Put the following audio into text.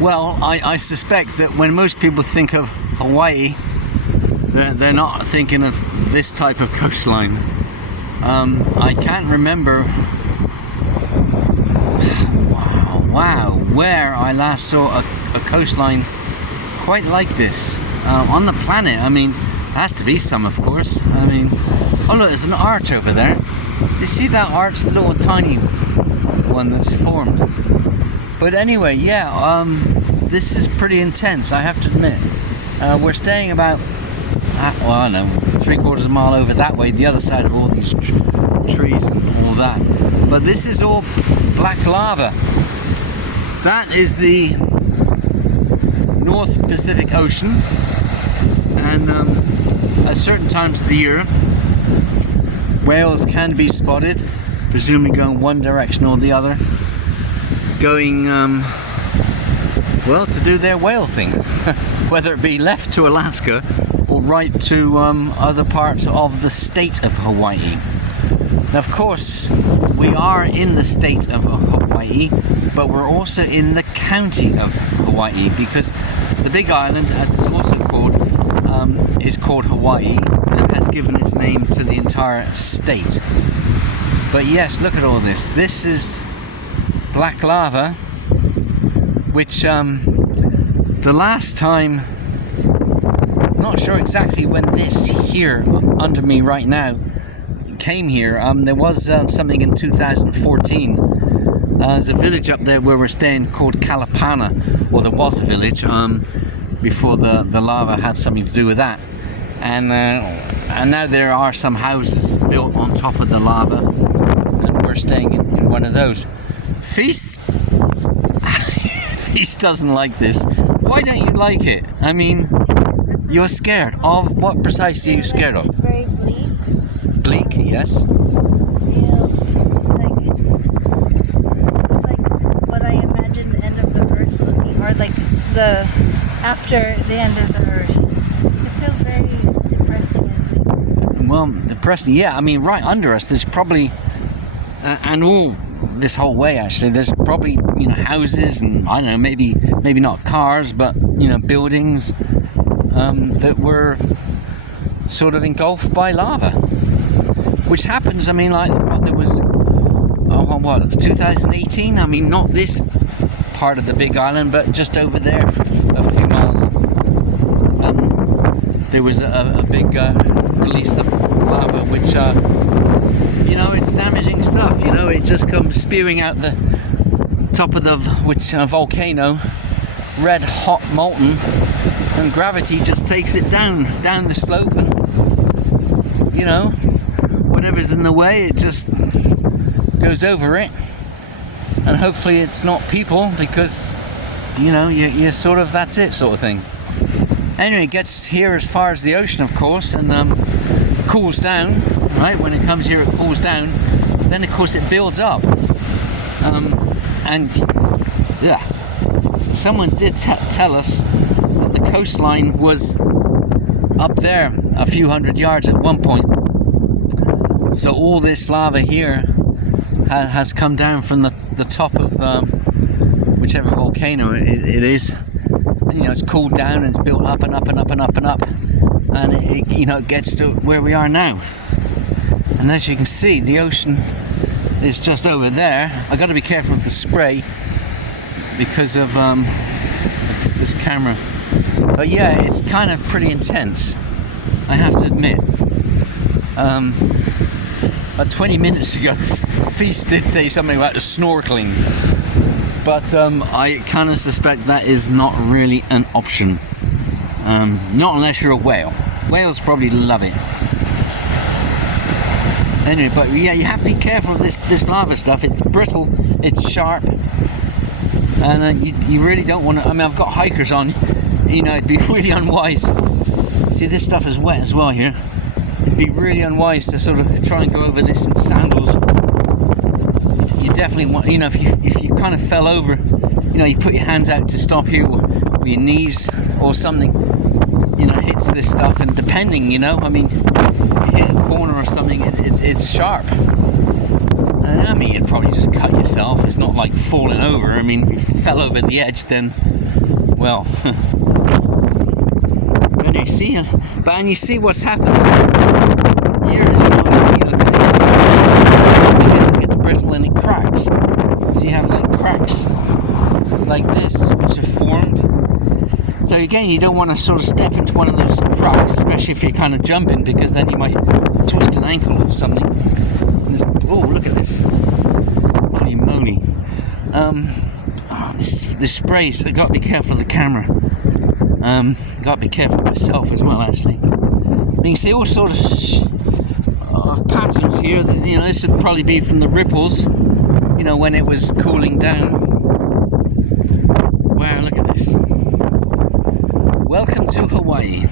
Well, I suspect that when most people think of Hawaii, they're not thinking of this type of coastline. I can't remember wow, where I last saw a coastline quite like this on the planet. I mean, there has to be some, of course. I mean, oh look, there's an arch over there. You see that arch, the little tiny one that's formed? But anyway, yeah, this is pretty intense, I have to admit. We're staying about, well, I don't know, 3/4 mile over that way, the other side of all these trees and all that. But this is all black lava. That is the North Pacific Ocean, and at certain times of the year, whales can be spotted, presumably going one direction or the other, going, well, to do their whale thing, whether it be left to Alaska or right to other parts of the state of Hawaii. Now, of course, we are in the state of Hawaii, but we're also in the county of Hawaii, because the Big Island, as it's also called, is called Hawaii and has given its name to the entire state. But yes, look at all this. This is black lava, which the last time, not sure exactly when this here under me right now came here, there was something in 2014. There's a village up there where we're staying called Kalapana, or there was a village before the lava had something to do with that, and now there are some houses built on top of the lava, and we're staying in one of those. Feast Feast doesn't like this. Why don't you like it? I mean, you're scared of what precisely are you scared of? It's very bleak. Bleak, yes. I feel like it's like what I imagine the end of the earth looking, or like the after the end of the earth. It feels very depressing and bleak. Well, depressing, yeah. I mean, right under us, there's probably, and all this whole way actually, there's probably, you know, houses and I don't know, maybe not cars, but you know, buildings that were sort of engulfed by lava. Which happens, I mean, like, what, there was, 2018? I mean, not this part of the Big Island, but just over there for a few miles. There was a big release of lava, which, you know, it's damaging stuff, you know, it just comes spewing out the top of the volcano, red hot molten, and gravity just takes it down the slope, and, you know, whatever's in the way, it just goes over it, and hopefully it's not people, because, you know, you're sort of, that's it sort of thing. Anyway, it gets here as far as the ocean, of course, and cools down, right? When it comes here, it cools down, then of course it builds up, and yeah, someone did tell us that the coastline was up there a few hundred yards at one point. So all this lava here has come down from the top of whichever volcano it is. And, you know, it's cooled down and it's built up and up and up and up and up, and it you know, it gets to where we are now. And as you can see, the ocean is just over there. I got to be careful with the spray because of this camera. But yeah, it's kind of pretty intense, I have to admit. About 20 minutes ago, Feast did say something about the snorkeling, but I kind of suspect that is not really an option. Not unless you're a whale. Whales probably love it. Anyway, but yeah, you have to be careful with this lava stuff. It's brittle, it's sharp, and you really don't want to. I mean, I've got hikers on. You know, it'd be really unwise. See, this stuff is wet as well here. It'd be really unwise to sort of try and go over this in sandals. You definitely want, you know, if you kind of fell over, you know, you put your hands out to stop here, or your knees or something, you know, hits this stuff, and depending, you know, I mean, you hit a corner or something, it's sharp. And I mean, you'd probably just cut yourself. It's not like falling over. I mean, if you fell over the edge, then, well. And you see, and you see what's happened here is not, because it's brittle and it cracks. So you have like cracks like this, which have formed. So again, you don't want to sort of step into one of those cracks, especially if you're kind of jumping, because then you might twist an ankle or something. Oh, look at this! Holy moly! This sprays. I got to be careful of the camera. Got to be careful of myself as well, actually. But you can see all sorts of patterns here. That, this would probably be from the ripples. When it was cooling down. Wow! Look at this. Welcome to Hawaii.